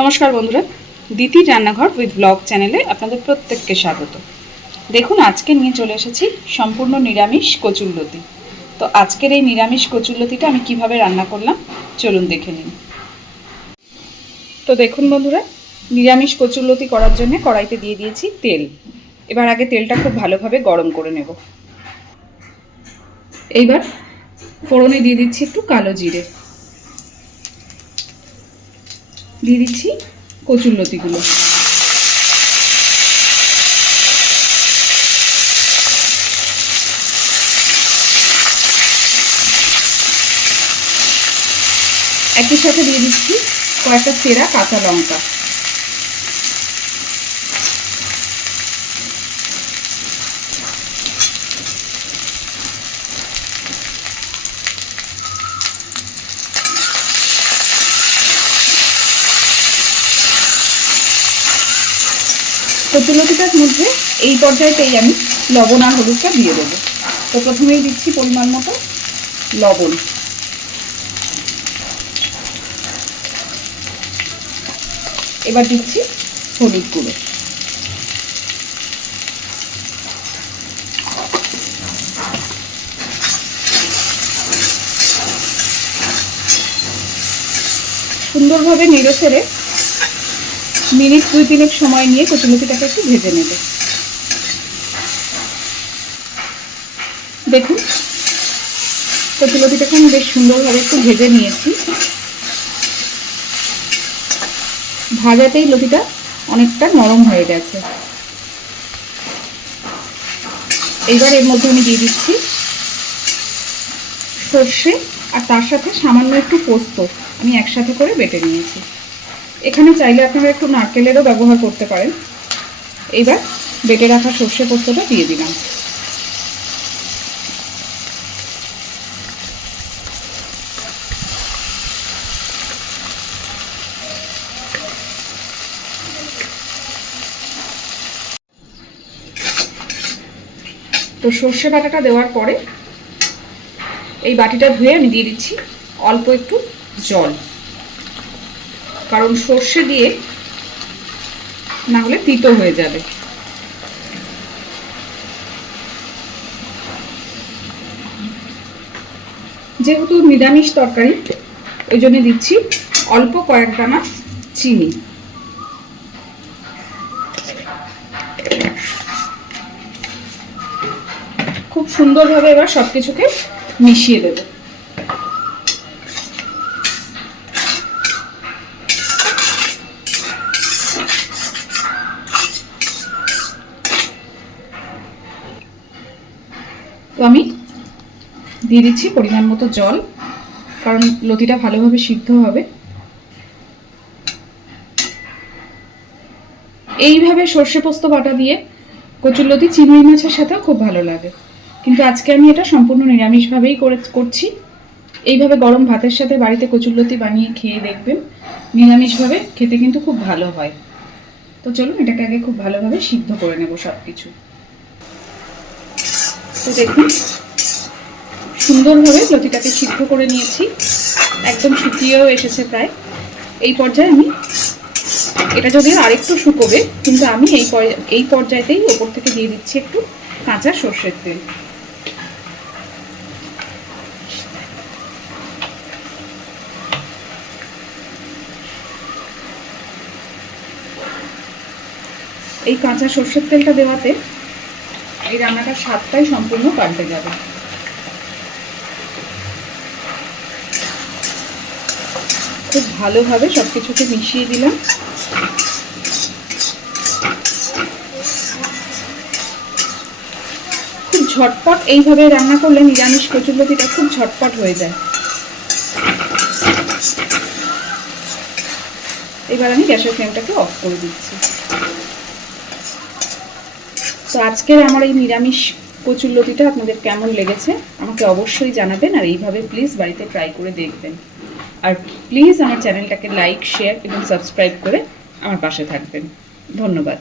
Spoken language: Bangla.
নমস্কার বন্ধুরা, দিতির রান্নাঘর উইথ ব্লগ চ্যানেলে আপনাদের প্রত্যেককে স্বাগত। দেখুন, আজকে নিয়ে চলে এসেছি সম্পূর্ণ নিরামিষ কচুরলতি। তো আজকের এই নিরামিষ কচুরলতিটা আমি কিভাবে রান্না করলাম চলুন দেখে নিন। তো দেখুন বন্ধুরা, নিরামিষ কচুরলতি করার জন্য কড়াইতে দিয়ে দিয়েছি তেল। এবার আগে তেলটা খুব ভালোভাবে গরম করে নেব। এইবার ফোড়নে দিয়ে দিচ্ছি একটু কালো জিরে, দিয়ে দিচ্ছি কচুরলতিগুলো। একই সাথে দিয়ে দিচ্ছি কয়েকটা চেরা কাঁচা লঙ্কা। কচুরলতিটার মধ্যে এই পর্যায়েতেই আমি লবণ আর হলুদটা দিয়ে দেবো। তো প্রথমেই দিচ্ছি পরিমাণ মতো লবণ, এবার দিচ্ছি হলুদ গুঁড়ো, সুন্দরভাবে নেড়ে চেড়ে মিনিট 2-3 সময় নিয়ে কচুরলতিটাকে একটু ভেজে নেব। দেখুন, কচুরলতিটাকে আমি বেশ সুন্দরভাবে একটু ভেজে নিয়েছি। ভাজাতেই লতিটা অনেকটা নরম হয়ে গেছে। এইবার এর মধ্যে আমি দিয়ে দিচ্ছি সর্ষে আর তার সাথে সামান্য একটু পোস্ত আমি একসাথে করে বেটে নিয়েছি। এখানে চাইলে আপনারা একটু নারকেলেরও ব্যবহার করতে পারেন। এইবার বেটে রাখা সর্ষে পোস্তটা দিয়ে দিলাম। তো সর্ষে বাটাটা দেওয়ার পরে এই বাটিটা ধুয়ে আমি দিয়ে দিচ্ছি অল্প একটু জল, কারণ সর্ষে দিয়ে না হলে তিতো হয়ে যাবে। যেহেতু নিরামিষ তরকারি, ওই জন্য দিচ্ছি অল্প কয়েক দানা চিনি। খুব সুন্দরভাবে এবার সবকিছুকে মিশিয়ে দেব। তো আমি দিয়ে দিচ্ছি পরিমাণ মতো জল, কারণ লতিটা ভালোভাবে সিদ্ধ হবে। এইভাবে সর্ষে পোস্ত বাটা দিয়ে কচুরলতি চিংড়ি মাছের সাথেও খুব ভালো লাগে, কিন্তু আজকে আমি এটা সম্পূর্ণ নিরামিষভাবেই করছি। এইভাবে গরম ভাতের সাথে বাড়িতে কচুরলতি বানিয়ে খেয়ে দেখবেন, নিরামিষভাবে খেতে কিন্তু খুব ভালো হয়। তো চলুন এটাকে আগে খুব ভালোভাবে সিদ্ধ করে নেব সব কিছু। তো দেখুন, সুন্দরভাবে লতিটাকে সিদ্ধ করে নিয়েছি, একদম শুকিয়েও এসেছে প্রায়। এই পর্যায়ে আমি এটা যদিও আরেকটু শুকোবে, কিন্তু আমি এই পর্যায়েতেই ওপর থেকে দিয়ে দিচ্ছি একটু কাঁচা সর্ষের তেল। এই কাঁচা সর্ষের তেলটা দেওয়াতে এই রান্নাটার স্বাদটাই সম্পূর্ণ পাল্টে যাবে। খুব ভালোভাবে সবকিছুকে মিশিয়ে দিলাম। খুব ঝটপট এইভাবে রান্না করলে নিরামিষ কচুরলতিটা খুব ঝটপট হয়ে যায়। এবার আমি গ্যাসের ফ্লেমটাকে অফ করে দিচ্ছি। তো আজকের আমার এই নিরামিষ কচুরলতিটা আপনাদের কেমন লেগেছে আমাকে অবশ্যই জানাবেন, আর এইভাবে প্লিজ বাড়িতে ট্রাই করে দেখবেন। আর প্লিজ আমার চ্যানেলটাকে লাইক, শেয়ার এবং সাবস্ক্রাইব করে আমার পাশে থাকবেন। ধন্যবাদ।